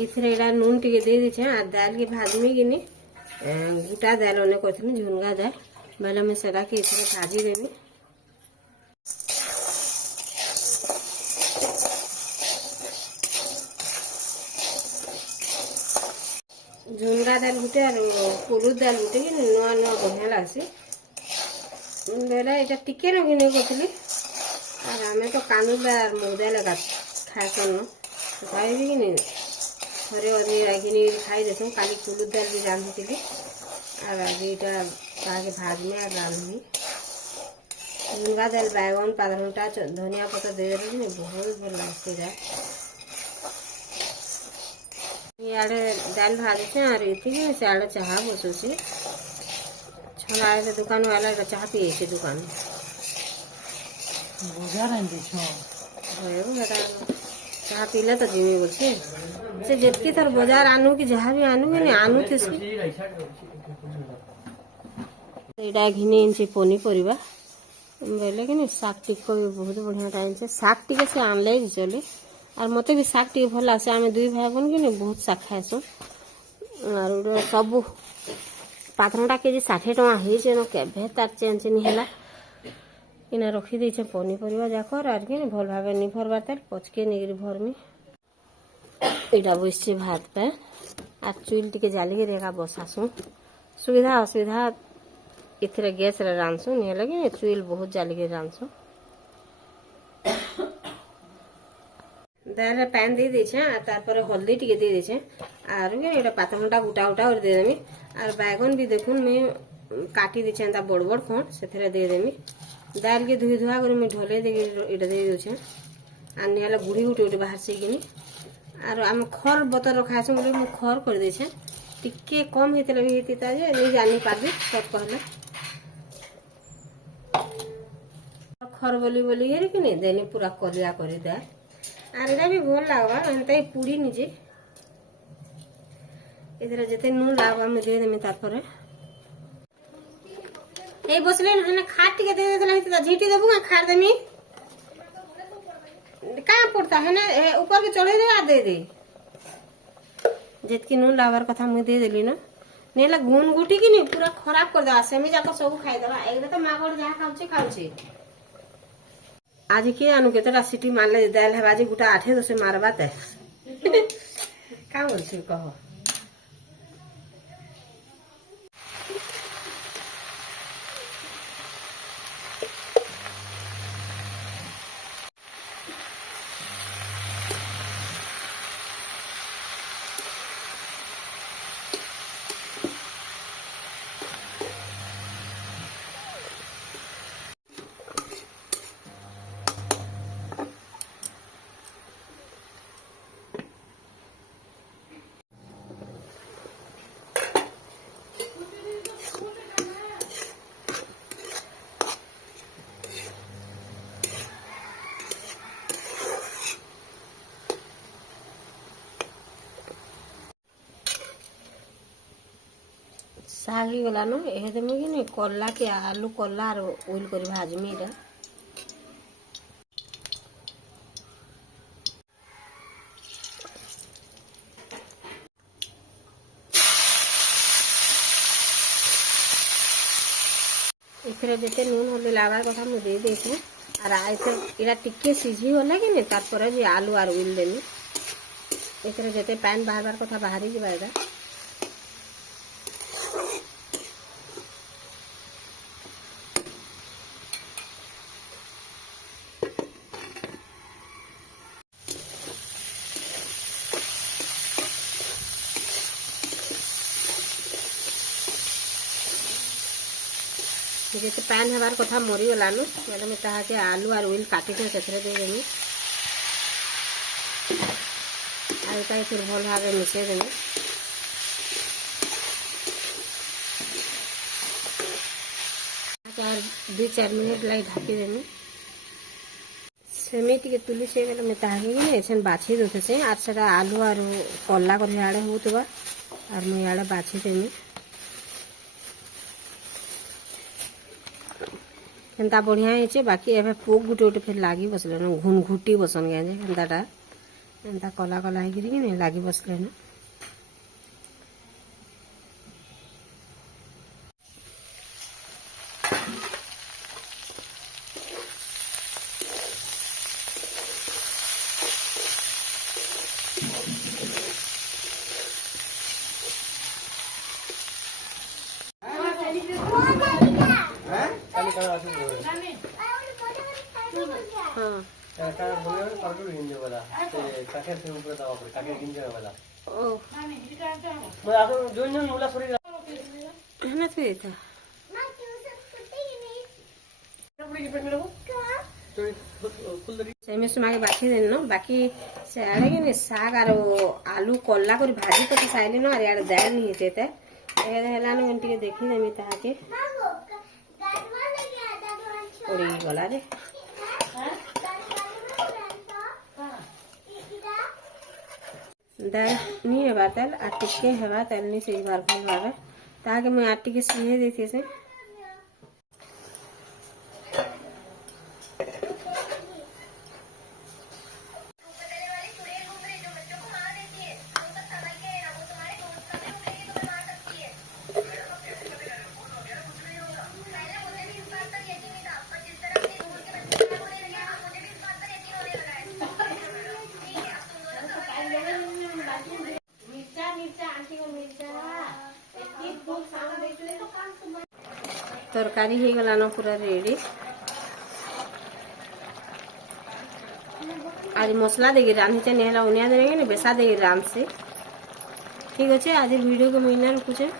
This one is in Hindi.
इथरे एडा नून टिके दे दीछे आ दाल के भाजमी गिनी गुटा दाल ओने करथनी झुनगा दाल बेले मैं सेटा के इथरे भाजी देमी। झुनगा दाल गुटे और कुरुद दाल गुटे कि नुआ नुआ बढ़िया लागसी बेले एटा टिके रंगी नहीं करथली और आमे तो कानुला मुगदा लगा खासन तो खाइबी कि नहीं थरे अधे राखिनी खाई देसुँ काली कुरुद दाल भी रांधिथिली और आज एटा ताके भाजमे और रांधमी। झुनगा दाल बैगन पातरघंटा धनिया पत्ता दे देले कि बहुत भल लागसी एटा। इआड़े दाल भाजछे और इति से आड़े चाह बसुछे छला आए दुकान वाला चाह पिए छे दुकान बजार आंदे छो भयो बेटा चाह पीले तो जीवी बोलछे से जेतकी थर बाजार आनु कि जहाँ भी आनु कि नहीं आनु थे एटा घिनी इनसे पनी परिबा बोले कि नहीं शाक टिको भी बहुत बढ़िया टाइम से शाक टिके से आनले चले और मत भी शाक टे भल लगे आम दुई भाई बन कि बहुत शाक खाएसु और सब पातरघंटा केजी 60 टଙ୍କା ହେଇଛେ न केभे तार चेंज नहीं है इना रखी देछे पनीपरिया जाकर और कि भल भाव नहीं भरबार तार पचके नहीं भरमी। इटा बसছে भात पे और चुल टिके जाली रेगा बसासु सुविधा असुविधा इथरे गैस रे रांधसु नहीं लगे चुल बहुत जाली रांधसु। दाल पैन दे दीछे तारपर हल्दी टिके दे दीछे और एटा पातरघंटा गुटा गुटा और दे देमी और बैगन भी देखुन मैं काटी दीछे एंता बड़ बड़ खंड से दे देमी। दाल के धुई धुआ कर मैं ढले दे एटा दे दूछे और निहला गुड़ी गुटी उठी बाहर से गिनी और आम खर बतर रखा है बोले मैं खर कर देछे टिके कम हेतले भी हेतिता जे नहीं जानी पारबी सब कहले खर बोली बोली हे कि नहीं देनी पूरा करिया करी दाल और एटा भी भल लगवा एंता ही पुड़ी निजे इधर जते नून लागवा मैं दे देमी तारपर ए बसले ना खाट टिके दे देला हिता झीटी देबू ना खार देमी का पड़ता है ना ऊपर के चढ़े दे आ दे दे जितकी नून लावर कथा मैं दे देली ना नेला गुन गुटी की नहीं पूरा खराब कर दवा सेमी जाको सब खाई दवा एक तो मागड़ जा खाउछे आज के आनु केतटा सिटी मारले दाल है बाजी गुटा 8-10 मारबा ते का बोलछी कहो। साग ही गला न एहे देमी कि नहीं कल्ला के आलू कल्ला और ओइल करी भाजमी एटा इथरे जते नून हल्दी लावार कथा मैं दे देछे और आइसे एटा टिके सिझी होला कि नहीं तारपर जे आलू और ओइल देमी इथरे जते पैन बाहर कथा बाहरी जिबा एटा जैसे पैन हमार कथा मरीगलान मैंने मैं ताके आलू और ओइल काटी से दे देमी आलता फिर भल भाव मिसई देमी चार 2-4 मिनट लगे ढाकी देमी सेमी टी तुली से मैं ताके ऐसे बाछी दूसरे से और से आलू और कला कर आड़े होगा और मैं आड़े बाछी देमी एंता बढ़िया है बाकी एवं पोक गुटे गुटे फिर लगी बसले घुन घुटी बसन गए एंताटा एंता कला कला है लगी बसले ना बाकी देन न बाकी से आड़े कि साग आर आलू कला कर भाजी तो साइले न आड़े दाल नहीं हेते हेलान टे देखीदेमी ताके उड़ी गला रे दाल नहीं हेबा ताल आ टिके हेबा ताल नहीं से बार भल भावे ताके मैं आटी के सीहे देती से तरकारी हो गलान पूरा रेडी आज मसला देगी रांधीचे नहीं उनिया देवे बेसा देगी रांध से ठीक अच्छे आज वीडियो को महीना रखुचे।